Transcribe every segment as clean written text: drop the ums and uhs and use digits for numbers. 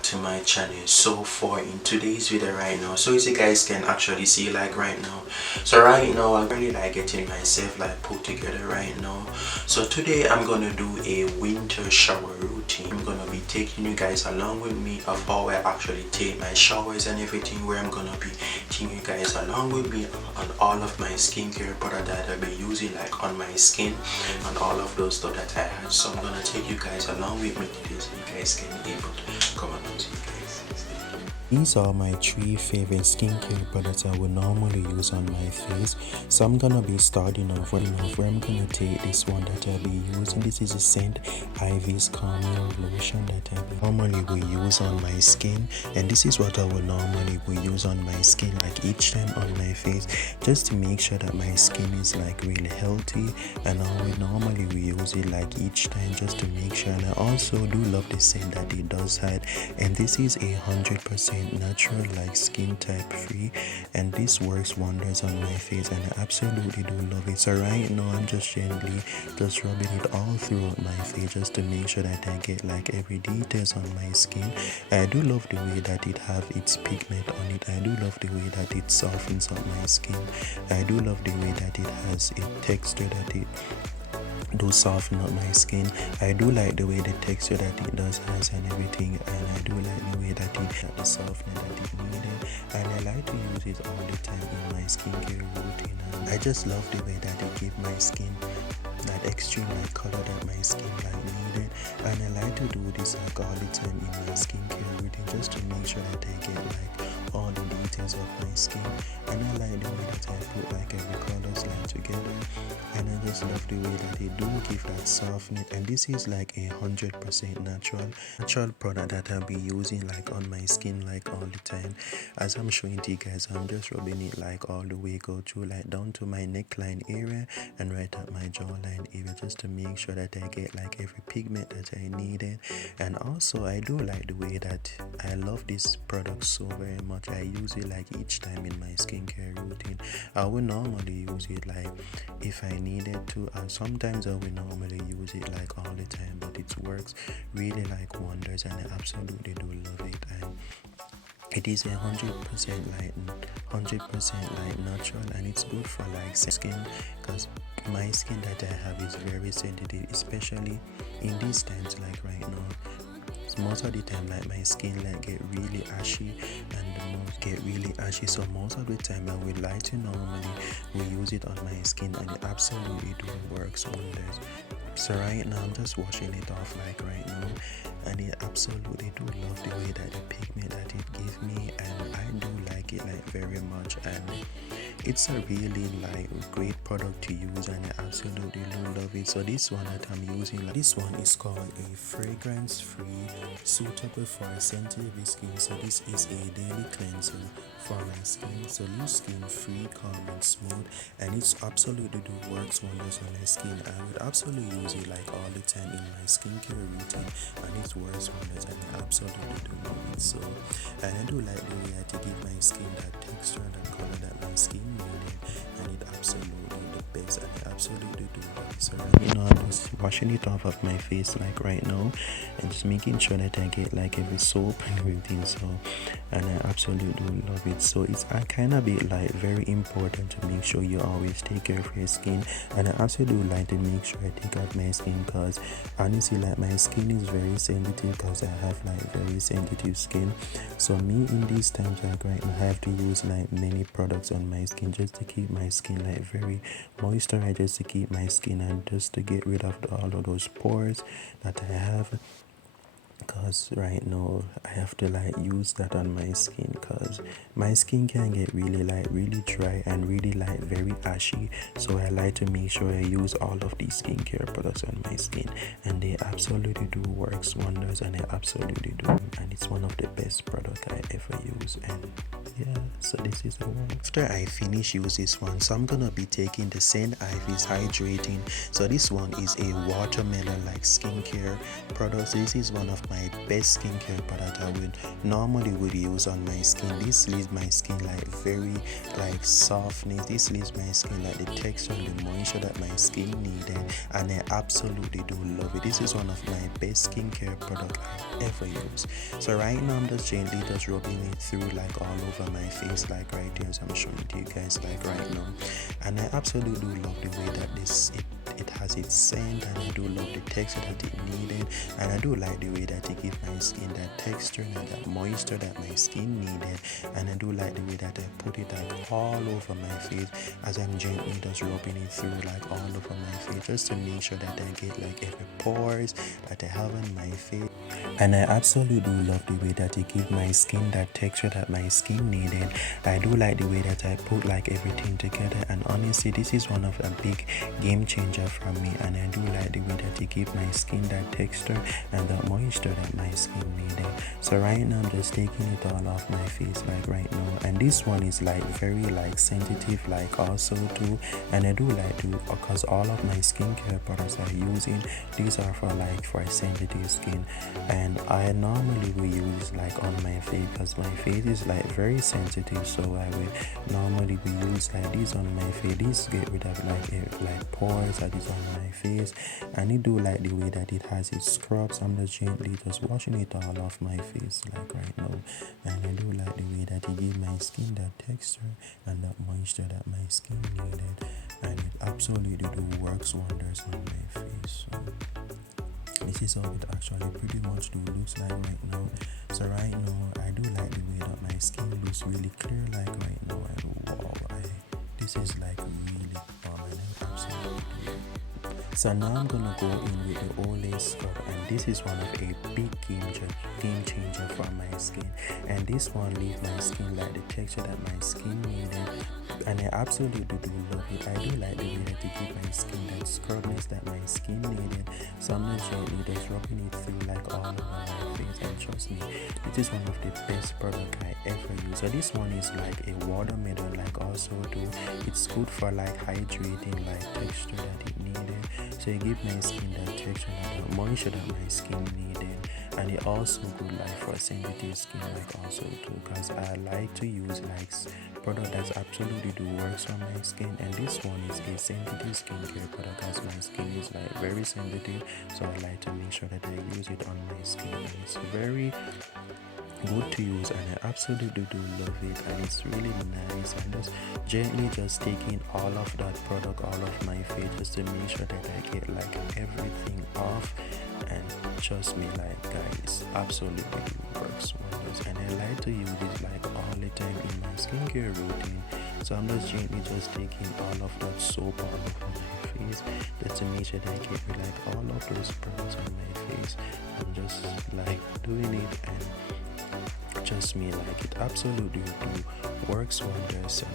back to my channel. So for in today's video right now, so as you guys can actually see like right now, so right now I'm really like getting myself like put together right now. So today I'm gonna do a winter shower routine. I'm gonna be taking you guys along with me of how I actually take my showers and everything, where I'm gonna be taking you guys along with me on all of my skincare product that I'll be using like on my skin and all of those stuff that I had. So I'm gonna take you guys along with me today so you guys can be able to come on to you guys. These are my 3 favorite skincare products I would normally use on my face. So I'm gonna be starting off where I'm gonna take this one that I'll be using. This is a scent Ives Claming lotion that I normally will use on my skin, and this is what I would normally will use on my skin like each time on my face, just to make sure that my skin is like really healthy. And I would normally will use it like each time just to make sure. And I also do love the scent that it does have, and this is 100% natural, like skin type free, and this works wonders on my face, and I absolutely do love it. So right now I'm just gently just rubbing it all throughout my face just to make sure that I get like every details on my skin. I do love the way that it have its pigment on it. I do love the way that it softens up my skin. I do love the way that it has a texture that it do soften up my skin. I do like the way the texture that it does has and everything, and I do like the way that it has the softness that it needed, and I like to use it all the time in my skincare routine. And I just love the way that it gives my skin that extreme like color that my skin like needed, and I like to do this like all the time in my skincare routine just to make sure that I get like all the details of my skin. And I like the way that I put like every colors like together, and I just love the way that they do give that softness. And this is like 100% natural product that I'll be using like on my skin like all the time. As I'm showing to you guys, I'm just rubbing it like all the way, go through like down to my neckline area and right up my jawline area, just to make sure that I get like every pigment that I needed. And also I do like the way that I love this product so very much. I use it like each time in my skincare routine. I would normally use it like if I needed to, and sometimes I will normally use it like all the time, but it works really like wonders, and I absolutely do love it. And it is 100% like natural, and it's good for like skin, because my skin that I have is very sensitive, especially in these times like right now. Most of the time like my skin like get really ashy, so most of the time I would like to normally use it on my skin, and it absolutely do works wonders. So right now I'm just washing it off like right now, and it absolutely do love the way that the pigment that it gives me, and I do like it like very much, and it's a really like great product to use, and I absolutely do love it. So this one that I'm using, this one is called a fragrance free, suitable for sensitive skin. So this is a daily cleanser for my skin, so leave skin free, calm and smooth, and it's absolutely do works wonders on my skin. I would absolutely use it like all the time in my skincare routine, and it works wonders, and I absolutely do love it. So, and I do like the way I give my skin that texture and that color that my skin needed, and it absolutely the best, and I absolutely do love it. So right now I'm just washing it off of my face like right now, and just making sure that I get like every soap and everything. So, and I absolutely do love it. So it's kind of bit like very important to make sure you always take care of your skin, and I also do like to make sure I take out my skin, because honestly like my skin is very sensitive, because I have like very sensitive skin. So me in these times like right now I have to use like many products on my skin just to keep my skin like very moisturized, just to keep my skin and just to get rid of all of those pores that I have, because right now I have to like use that on my skin, because my skin can get really dry and really like very ashy. So I like to make sure I use all of these skincare products on my skin, and they absolutely do works wonders, and I absolutely do, and it's one of the best products I ever use. And yeah, so this is the one. After I finish use this one, so I'm gonna be taking the scent Ives Hydrating. So this one is a watermelon like skincare product. This is one of my best skincare product I would normally use on my skin. This leaves my skin like very like softness. This leaves my skin like the texture and the moisture that my skin needed, and I absolutely do love it. This is one of my best skincare product I've ever used. So right now I'm just gently just rubbing it through like all over my face, like right here, so I'm showing it to you guys like right now. And I absolutely do love the way that it has its scent, and I do love the texture that it needed, and I do like the way that it gives my skin that texture and that moisture that my skin needed, and I do like the way that I put it like all over my face as I'm gently just rubbing it through like all over my face, just to make sure that I get like every pores that I have on my face. And I absolutely do love the way that it gives my skin that texture that my skin needed. I do like the way that I put like everything together, and honestly this is one of a big game changer for me, and I do like the way that it gives my skin that texture and that moisture that my skin needed. So right now I'm just taking it all off my face like right now, and this one is like very like sensitive like also too, and I do like to, because all of my skincare products I'm using, these are for sensitive skin, and I normally will use like on my face because my face is like very sensitive, so I will normally be use like this on my face. This get rid of like pores that is on my face, and it do like the way that it has its scrubs. I'm just gently just washing it all off my face like right now, and I do like the way that it give my skin that texture and that moisture that my skin needed, and it absolutely do works wonders on my face. So this is how it actually pretty much do looks like right now. So right now I do like the way that my skin looks really clear like right now, and wow, this is like really bomb, and I absolutely do it. So now I'm gonna go in with the Olays scrub, and this is one of a big game changer for my skin, and this one leaves my skin like the texture that my skin needed, and I absolutely do love it. I do like the way that it gives my skin that scrubness that my skin needed. So I'm just gently just rubbing it through like all over my face, and trust me, it is one of the best product I ever use. So this one is like a watermelon like also too. It's good for like hydrating like texture that it needed, so it gives my skin that texture and that moisture that my skin needed, and it also good like for sensitive skin like also too, because I like to use like product that's absolutely do works on my skin, and this one is a sensitive skincare product as my skin is like very sensitive, so I like to make sure that I use it on my skin, and it's very good to use, and I absolutely do love it, and it's really nice. I'm just gently just taking all of that product all of my face just to make sure that I get like everything off, and trust me like guys, absolutely works wonders, and I like to use it like all the time in my skincare routine. So I'm just gently just taking all of that soap all over my face just to make sure that I get like all of those products on my face. I'm just like doing it, and trust me like it absolutely do works wonders. So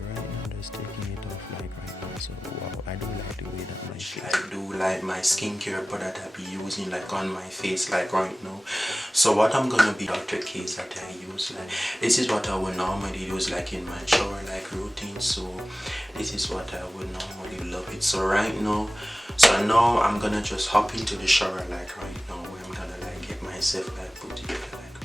right now I'm just taking it off like right now. So wow, I do like the way that my face, I do like my skincare product I be using like on my face like right now. So what I'm gonna be Dr. K's that I use, like this is what I would normally use like in my shower like routine. So this is what I would normally love it. So right now, so now I'm gonna just hop into the shower like right now, where I'm gonna like get myself like put together like right now.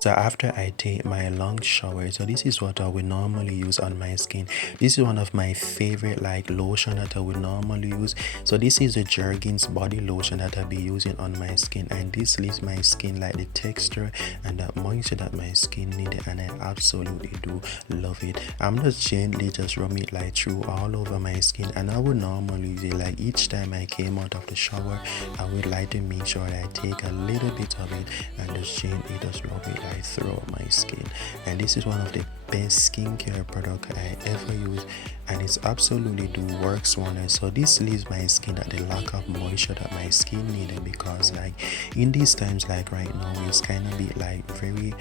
So after I take my long shower, so this is what I would normally use on my skin. This is one of my favorite like lotion that I would normally use. So this is the Jergens body lotion that I'll be using on my skin, and this leaves my skin like the texture and that moisture that my skin needed, and I absolutely do love it. I'm just gently just rubbing it like through all over my skin, and I would normally use it like each time I came out of the shower. I would like to make sure that I take a little bit of it and just gently just rub it like like throughout my skin, and this is one of the best skincare product I ever use, and it's absolutely do works wonders. So this leaves my skin at the lack of moisture that my skin needed, because like in these times like right now it's kind of bit like very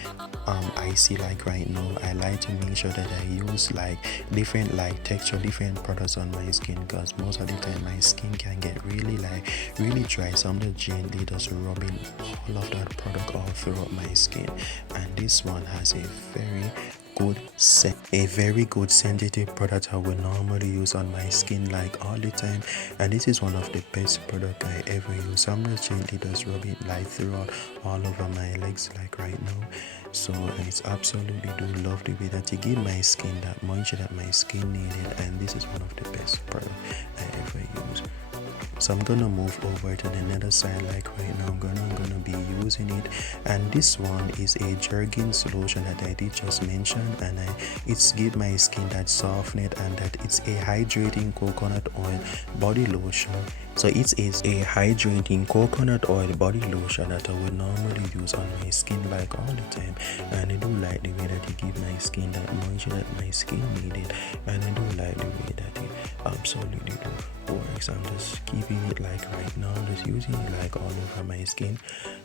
icy like right now. I like to make sure that I use like different like texture, different products on my skin, because most of the time my skin can get really dry, so I'm just gently just rubbing all of that product all throughout my skin. And this one has a very good sensitive product I would normally use on my skin like all the time, and this is one of the best product I ever use. So I'm just gently just rub it like throughout all over my legs like right now. So it's absolutely do love the way that it give my skin that moisture that my skin needed, and this is one of the best product I ever use. So I'm gonna move over to the other side like right now. I'm gonna be using it, and this one is a jerkin solution that I did just mention, and it's give my skin that softness, and that it's a hydrating coconut oil body lotion. So it is a hydrating coconut oil body lotion that I would normally use on my skin like all the time, and I do like the way that it give my skin that moisture that my skin needed, and I do like the way that it absolutely do works. I'm just keeping it like right now, just using it like all over my skin.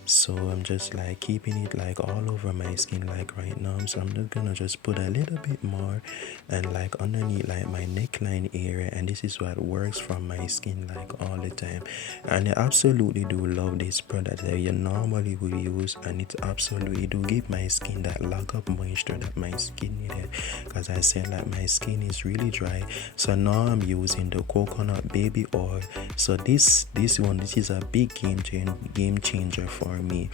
So I'm just like keeping it like all over my skin like right now. So I'm just gonna just put a little bit more and like underneath like my neckline area, and this is what works from my skin like all the time. And I absolutely do love this product that you normally will use, and it absolutely do give my skin that lack of moisture that my skin needed, because I said like my skin is really dry. So now I'm using the coconut baby oil. So this is a big game changer for me.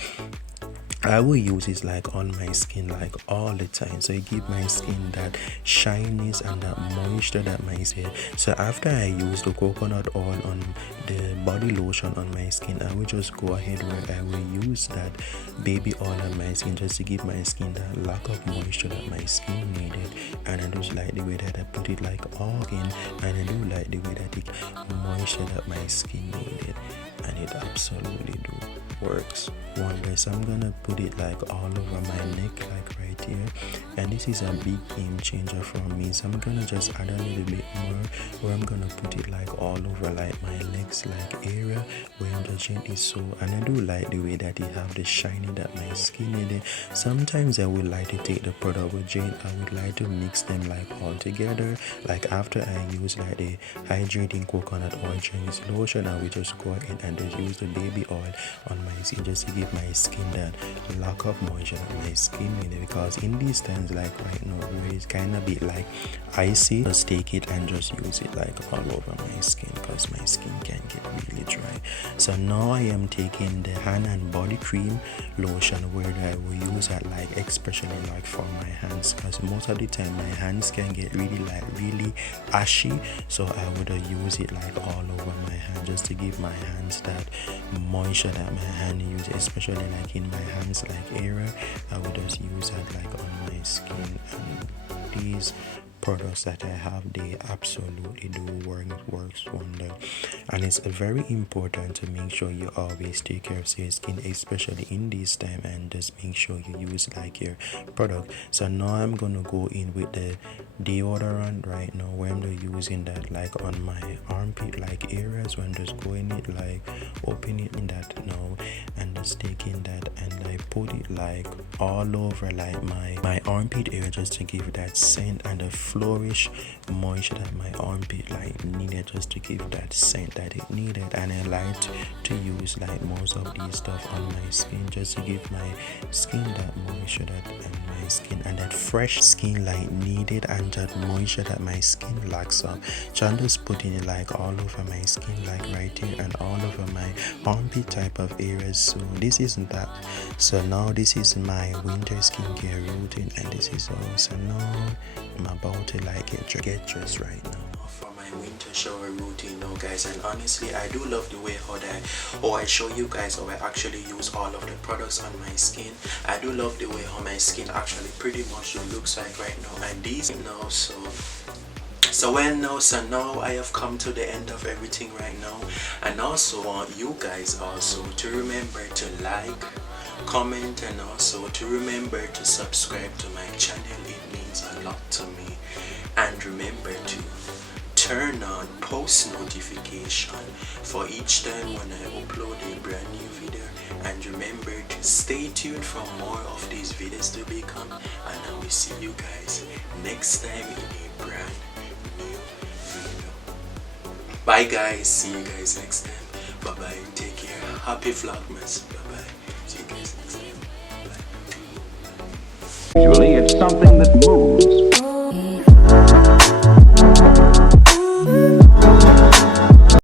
I will use it like on my skin like all the time, so it give my skin that shyness and that moisture that my skin. So after I use the coconut oil on the body lotion on my skin, I will just go ahead where I will use that baby oil on my skin just to give my skin that lack of moisture that my skin needed. And I just like the way that I put it like all in, and I do like the way that it moisture that my skin needed, and it absolutely do works wonders. So I'm gonna put it like all over my neck like right here, and this is a big game changer for me. So I'm gonna just add a little bit more, where I'm gonna put it like all over like my legs like area where I'm just gently so. And I do like the way that it have the shiny that my skin needed. Sometimes I would like to take the product with gel, I would like to mix them like all together. Like after I use like the hydrating coconut oil Chinese lotion, I will just go ahead and just use the baby oil on my skin just to give my skin that lack of moisture that my skin needed, because in these times like right now where it's kind of bit like icy, just take it and just use it like all over my skin, because my skin can get really dry. So now I am taking the hand and body cream lotion, where I will use that like especially like for my hands, because most of the time my hands can get really ashy. So I would use it like all over my hand just to give my hands that moisture that my hand use, especially like in my hands like area. I would just use that like on my skin, and these products that I have, they absolutely do works wonder. And it's very important to make sure you always take care of your skin, especially in this time, and just make sure you use like your product. So now I'm gonna go in with the deodorant right now, where I'm just using that like on my armpit like areas, where I'm just going it like open it in that now, and just taking that and like put it like all over like my armpit area, just to give that scent and the flourish moisture that my armpit like needed, just to give that scent that it needed. And I like to use like most of these stuff on my skin, just to give my skin that moisture that and my skin and that fresh skin like needed, and that moisture that my skin lacks of. So I'm just putting it like all over my skin like right here, and all over my armpit type of areas. So this isn't that. So now this is my winter skincare routine, and this is all. So now I'm about to like get dressed right now for my winter shower routine now, guys. And honestly, I do love the way how I show you guys how I actually use all of the products on my skin. I do love the way how my skin actually pretty much looks like right now. And these now, so now I have come to the end of everything right now, and also want you guys also to remember to like, comment, and also to remember to subscribe to my channel. It means a lot to me. And remember to turn on post notification for each time when I upload a brand new video. And remember to stay tuned for more of these videos to become, and I will see you guys next time in a brand new video. Bye guys, see you guys next time. Bye bye, take care, happy Vlogmas. Bye bye, see you guys next time. Bye. Usually it's something that moves.